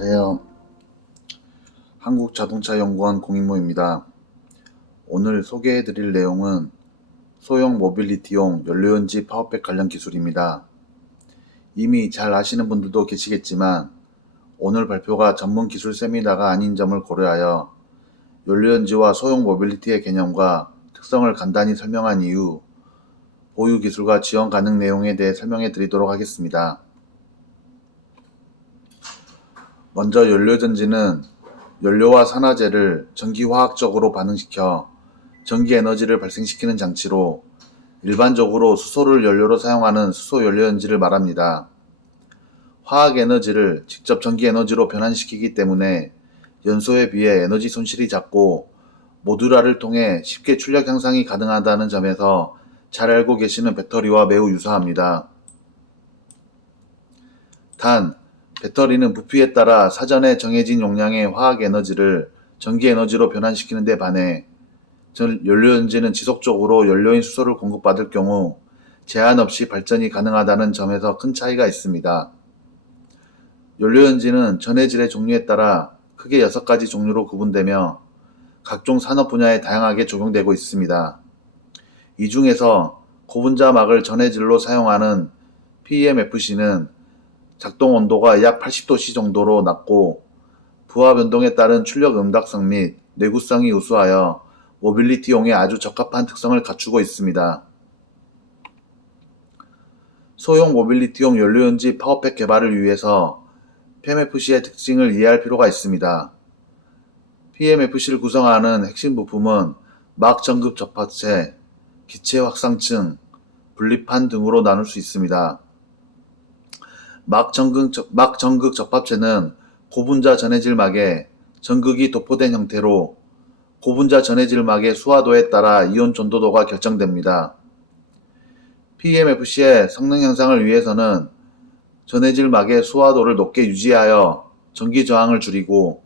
안녕하세요. 한국자동차연구원 공인모입니다. 오늘 소개해드릴 내용은 소형 모빌리티용 연료연지 파워백 관련 기술입니다. 이미 잘 아시는 분들도 계시겠지만 오늘 발표가 전문 기술 세미나가 아닌 점을 고려하여 연료연지와 소형 모빌리티의 개념과 특성을 간단히 설명한 이후 보유 기술과 지원 가능 내용에 대해 설명해 드리도록 하겠습니다. 먼저 연료전지는 연료와 산화제를 전기화학적으로 반응시켜 전기에너지를 발생시키는 장치로 일반적으로 수소를 연료로 사용하는 수소연료전지를 말합니다. 화학에너지를 직접 전기에너지로 변환시키기 때문에 연소에 비해 에너지 손실이 작고 모듈화를 통해 쉽게 출력 향상이 가능하다는 점에서 잘 알고 계시는 배터리와 매우 유사합니다. 단, 배터리는 부피에 따라 사전에 정해진 용량의 화학에너지를 전기에너지로 변환시키는 데 반해 연료전지는 지속적으로 연료인 수소를 공급받을 경우 제한 없이 발전이 가능하다는 점에서 큰 차이가 있습니다. 연료전지는 전해질의 종류에 따라 크게 6가지 종류로 구분되며 각종 산업 분야에 다양하게 적용되고 있습니다. 이 중에서 고분자막을 전해질로 사용하는 PEMFC는 작동 온도가 약 80도C 정도로 낮고 부하 변동에 따른 출력 응답성 및 내구성이 우수하여 모빌리티용에 아주 적합한 특성을 갖추고 있습니다. 소형 모빌리티용 연료연지 파워팩 개발을 위해서 PMFC의 특징을 이해할 필요가 있습니다. PMFC를 구성하는 핵심 부품은 막 전극 접합체, 기체 확상층, 분리판 등으로 나눌 수 있습니다. 막 전극 접합체는 고분자 전해질막에 전극이 도포된 형태로 고분자 전해질막의 수화도에 따라 이온 전도도가 결정됩니다. PEMFC의 성능 향상을 위해서는 전해질막의 수화도를 높게 유지하여 전기 저항을 줄이고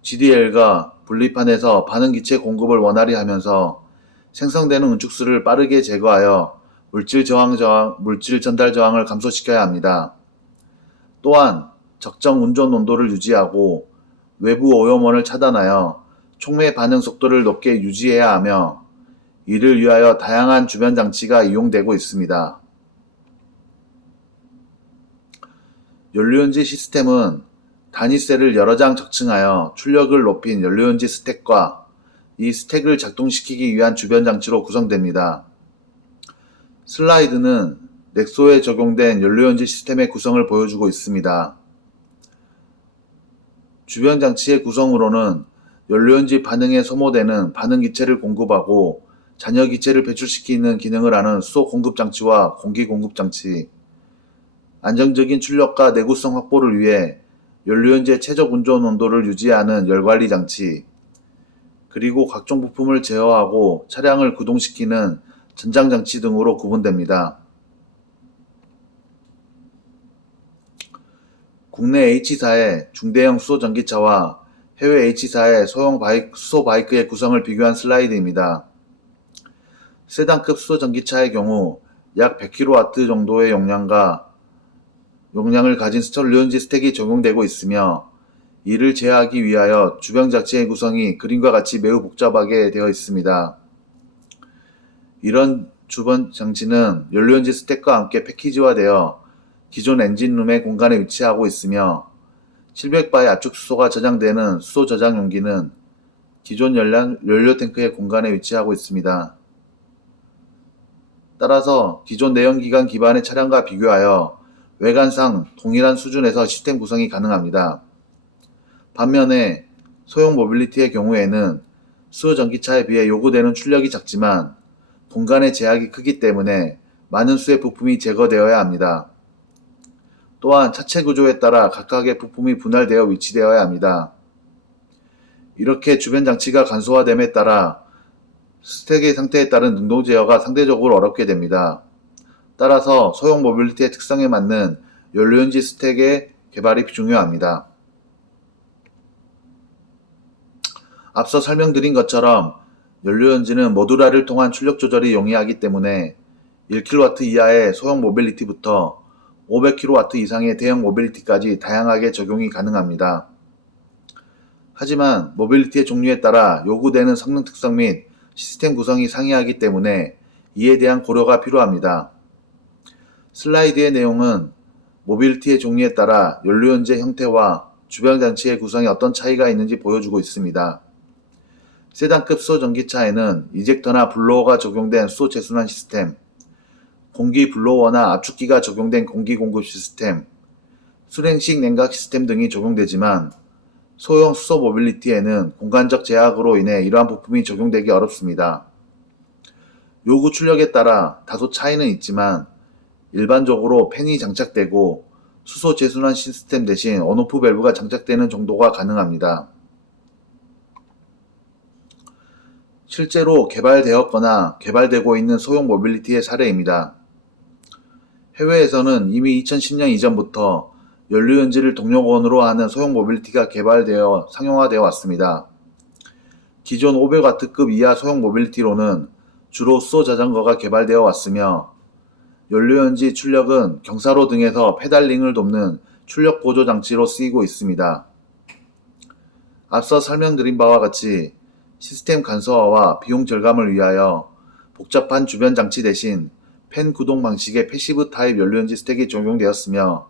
GDL과 분리판에서 반응기체 공급을 원활히 하면서 생성되는 응축수를 빠르게 제거하여 물질 전달 저항을 감소시켜야 합니다. 또한 적정 운전 온도를 유지하고 외부 오염원을 차단하여 촉매 반응 속도를 높게 유지해야 하며 이를 위하여 다양한 주변 장치가 이용되고 있습니다. 연료연지 시스템은 단위셀을 여러 장 적층하여 출력을 높인 연료연지 스택과 이 스택을 작동시키기 위한 주변 장치로 구성됩니다. 슬라이드는 넥소에 적용된 연료연지 시스템의 구성을 보여주고 있습니다. 주변 장치의 구성으로는 연료연지 반응에 소모되는 반응기체를 공급하고 잔여기체를 배출시키는 기능을 하는 수소 공급장치와 공기 공급장치, 안정적인 출력과 내구성 확보를 위해 연료연지의 최적 운전 온도를 유지하는 열관리장치, 그리고 각종 부품을 제어하고 차량을 구동시키는 전장장치 등으로 구분됩니다. 국내 H사의 중대형 수소전기차와 해외 H사의 소형 수소 바이크의 구성을 비교한 슬라이드입니다. 세단급 수소전기차의 경우 약 100kW 정도의 용량을 가진 연료연지 스택이 적용되고 있으며 이를 제어하기 위하여 주변 장치의 구성이 그림과 같이 매우 복잡하게 되어 있습니다. 이런 주변 장치는 연료연지 스택과 함께 패키지화되어 기존 엔진룸의 공간에 위치하고 있으며 700바의 압축수소가 저장되는 수소 저장 용기는 기존 연료 탱크의 공간에 위치하고 있습니다. 따라서 기존 내연기관 기반의 차량과 비교하여 외관상 동일한 수준에서 시스템 구성이 가능합니다. 반면에 소형 모빌리티의 경우에는 수소전기차에 비해 요구되는 출력이 작지만 공간의 제약이 크기 때문에 많은 수의 부품이 제거되어야 합니다. 또한 차체 구조에 따라 각각의 부품이 분할되어 위치되어야 합니다. 이렇게 주변 장치가 간소화됨에 따라 스택의 상태에 따른 능동 제어가 상대적으로 어렵게 됩니다. 따라서 소형 모빌리티의 특성에 맞는 연료연지 스택의 개발이 중요합니다. 앞서 설명드린 것처럼 연료연지는 모듈화를 통한 출력 조절이 용이하기 때문에 1kW 이하의 소형 모빌리티부터 500kW 이상의 대형 모빌리티까지 다양하게 적용이 가능합니다. 하지만 모빌리티의 종류에 따라 요구되는 성능 특성 및 시스템 구성이 상이하기 때문에 이에 대한 고려가 필요합니다. 슬라이드의 내용은 모빌리티의 종류에 따라 연료연재 형태와 주변 장치의 구성에 어떤 차이가 있는지 보여주고 있습니다. 세단급 수소 전기차에는 이젝터나 블로어가 적용된 수소 제순환 시스템, 공기 블로어나 압축기가 적용된 공기 공급 시스템, 수랭식 냉각 시스템 등이 적용되지만 소형 수소 모빌리티에는 공간적 제약으로 인해 이러한 부품이 적용되기 어렵습니다. 요구 출력에 따라 다소 차이는 있지만 일반적으로 팬이 장착되고 수소 제순환 시스템 대신 온오프 밸브가 장착되는 정도가 가능합니다. 실제로 개발되었거나 개발되고 있는 소형 모빌리티의 사례입니다. 해외에서는 이미 2010년 이전부터 연료연지를 동력원으로 하는 소형 모빌리티가 개발되어 상용화되어 왔습니다. 기존 500W급 이하 소형 모빌리티로는 주로 수소 자전거가 개발되어 왔으며 연료연지 출력은 경사로 등에서 페달링을 돕는 출력 보조 장치로 쓰이고 있습니다. 앞서 설명드린 바와 같이 시스템 간소화와 비용 절감을 위하여 복잡한 주변 장치 대신 팬 구동 방식의 패시브 타입 연료연지 스택이 적용되었으며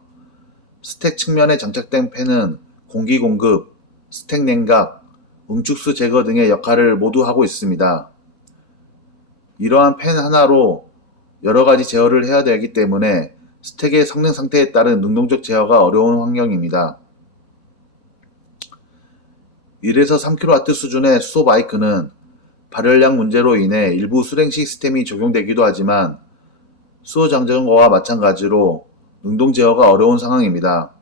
스택 측면에 장착된 팬은 공기 공급, 스택 냉각, 응축수 제거 등의 역할을 모두 하고 있습니다. 이러한 팬 하나로 여러가지 제어를 해야 되기 때문에 스택의 성능 상태에 따른 능동적 제어가 어려운 환경입니다. 1에서 3kW 수준의 수소 바이크는 발열량 문제로 인해 일부 수랭 시스템이 적용되기도 하지만 수소 자전거와 마찬가지로 능동 제어가 어려운 상황입니다.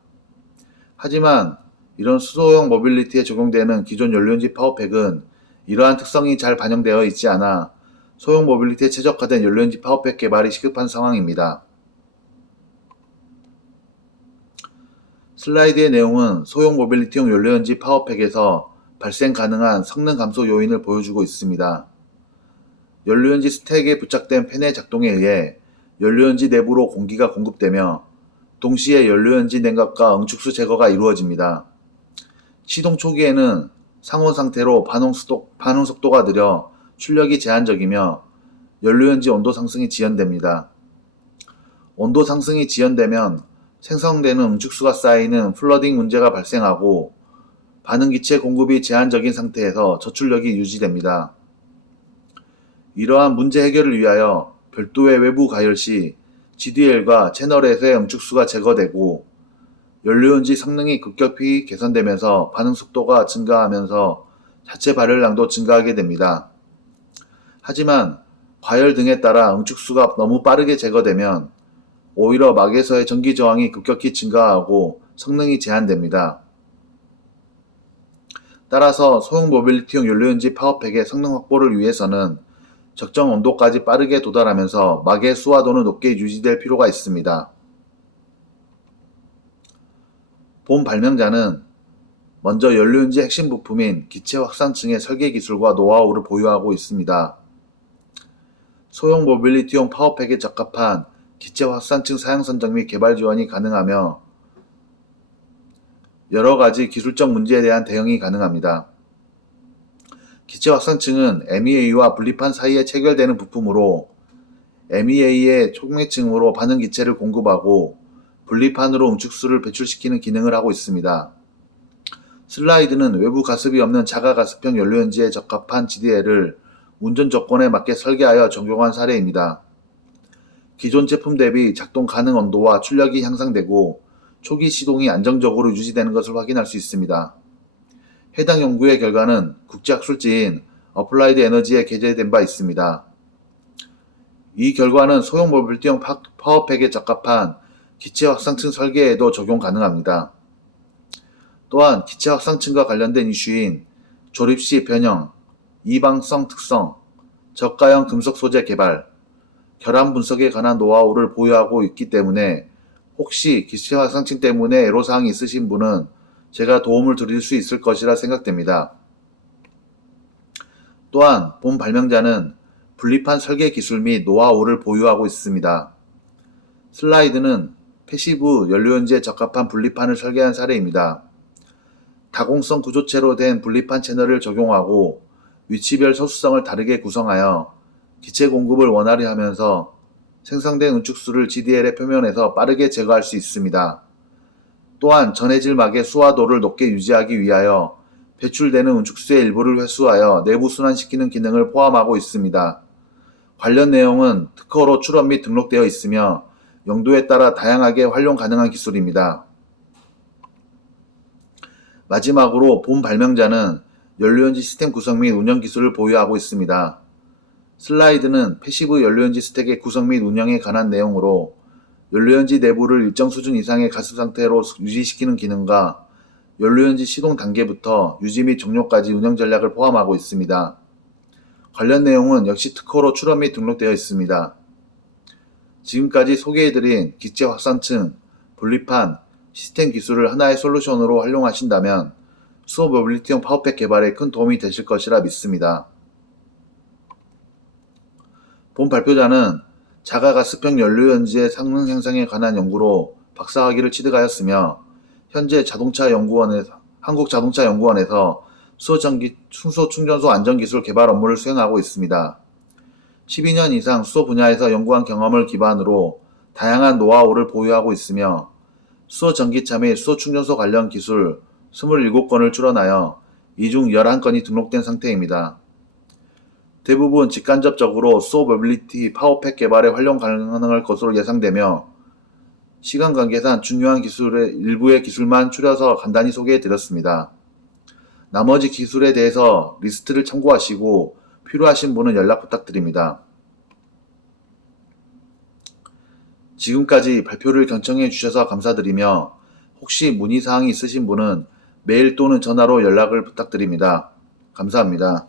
하지만 이런 수소형 모빌리티에 적용되는 기존 연료연지 파워팩은 이러한 특성이 잘 반영되어 있지 않아 소형 모빌리티에 최적화된 연료연지 파워팩 개발이 시급한 상황입니다. 슬라이드의 내용은 소형 모빌리티용 연료연지 파워팩에서 발생 가능한 성능 감소 요인을 보여주고 있습니다. 연료연지 스택에 부착된 팬의 작동에 의해 연료연지 내부로 공기가 공급되며 동시에 연료연지 냉각과 응축수 제거가 이루어집니다. 시동 초기에는 상온 상태로 반응 속도가 느려 출력이 제한적이며 연료연지 온도 상승이 지연됩니다. 온도 상승이 지연되면 생성되는 응축수가 쌓이는 플러딩 문제가 발생하고 반응기체 공급이 제한적인 상태에서 저출력이 유지됩니다. 이러한 문제 해결을 위하여 별도의 외부 가열 시 GDL과 채널에서의 응축수가 제거되고 연료연지 성능이 급격히 개선되면서 반응 속도가 증가하면서 자체 발열량도 증가하게 됩니다. 하지만 과열 등에 따라 응축수가 너무 빠르게 제거되면 오히려 막에서의 전기 저항이 급격히 증가하고 성능이 제한됩니다. 따라서 소형 모빌리티용 연료연지 파워팩의 성능 확보를 위해서는 적정 온도까지 빠르게 도달하면서 막의 수화도는 높게 유지될 필요가 있습니다. 본 발명자는 먼저 연료연지 핵심 부품인 기체 확산층의 설계 기술과 노하우를 보유하고 있습니다. 소형 모빌리티용 파워팩에 적합한 기체 확산층 사양 선정 및 개발 지원이 가능하며 여러가지 기술적 문제에 대한 대응이 가능합니다. 기체 확산층은 MEA와 분리판 사이에 체결되는 부품으로 MEA의 촉매층으로 반응 기체를 공급하고 분리판으로 응축수를 배출시키는 기능을 하고 있습니다. 슬라이드는 외부 가습이 없는 자가 가습형 연료연지에 적합한 GDL을 운전 조건에 맞게 설계하여 적용한 사례입니다. 기존 제품 대비 작동 가능 온도와 출력이 향상되고 초기 시동이 안정적으로 유지되는 것을 확인할 수 있습니다. 해당 연구의 결과는 국제학술지인 어플라이드 에너지에 게재된 바 있습니다. 이 결과는 소형 모빌리티용 파워팩에 적합한 기체 확산층 설계에도 적용 가능합니다. 또한 기체 확산층과 관련된 이슈인 조립시 변형, 이방성 특성, 저가형 금속 소재 개발, 결함 분석에 관한 노하우를 보유하고 있기 때문에 혹시 기체 확산층 때문에 애로사항이 있으신 분은 제가 도움을 드릴 수 있을 것이라 생각됩니다. 또한 본 발명자는 분리판 설계 기술 및 노하우를 보유하고 있습니다. 슬라이드는 패시브 연료연지에 적합한 분리판을 설계한 사례입니다. 다공성 구조체로 된 분리판 채널을 적용하고 위치별 소수성을 다르게 구성하여 기체 공급을 원활히 하면서 생성된 운축수를 GDL의 표면에서 빠르게 제거할 수 있습니다. 또한 전해질 막의 수화도를 높게 유지하기 위하여 배출되는 운축수의 일부를 회수하여 내부 순환시키는 기능을 포함하고 있습니다. 관련 내용은 특허로 출원 및 등록되어 있으며 용도에 따라 다양하게 활용 가능한 기술입니다. 마지막으로 본 발명자는 연료연지 시스템 구성 및 운영 기술을 보유하고 있습니다. 슬라이드는 패시브 연료연지 스택의 구성 및 운영에 관한 내용으로 연료연지 내부를 일정 수준 이상의 가습 상태로 유지시키는 기능과 연료연지 시동 단계부터 유지 및 종료까지 운영 전략을 포함하고 있습니다. 관련 내용은 역시 특허로 출원 및 등록되어 있습니다. 지금까지 소개해드린 기체 확산층, 분리판, 시스템 기술을 하나의 솔루션으로 활용하신다면 수소 모빌리티용 파워팩 개발에 큰 도움이 되실 것이라 믿습니다. 본 발표자는 자가가스형 연료연지의 성능 향상에 관한 연구로 박사학위를 취득하였으며 현재 한국자동차연구원에서 수소 충전소 안전기술 개발 업무를 수행하고 있습니다. 12년 이상 수소 분야에서 연구한 경험을 기반으로 다양한 노하우를 보유하고 있으며 수소 전기차 및 수소 충전소 관련 기술 27건을 출원하여 이 중 11건이 등록된 상태입니다. 대부분 직간접적으로 수소 모빌리티 파워팩 개발에 활용 가능할 것으로 예상되며 시간 관계상 중요한 기술의 일부의 기술만 추려서 간단히 소개해 드렸습니다. 나머지 기술에 대해서 리스트를 참고하시고 필요하신 분은 연락 부탁드립니다. 지금까지 발표를 경청해 주셔서 감사드리며 혹시 문의사항이 있으신 분은 메일 또는 전화로 연락을 부탁드립니다. 감사합니다.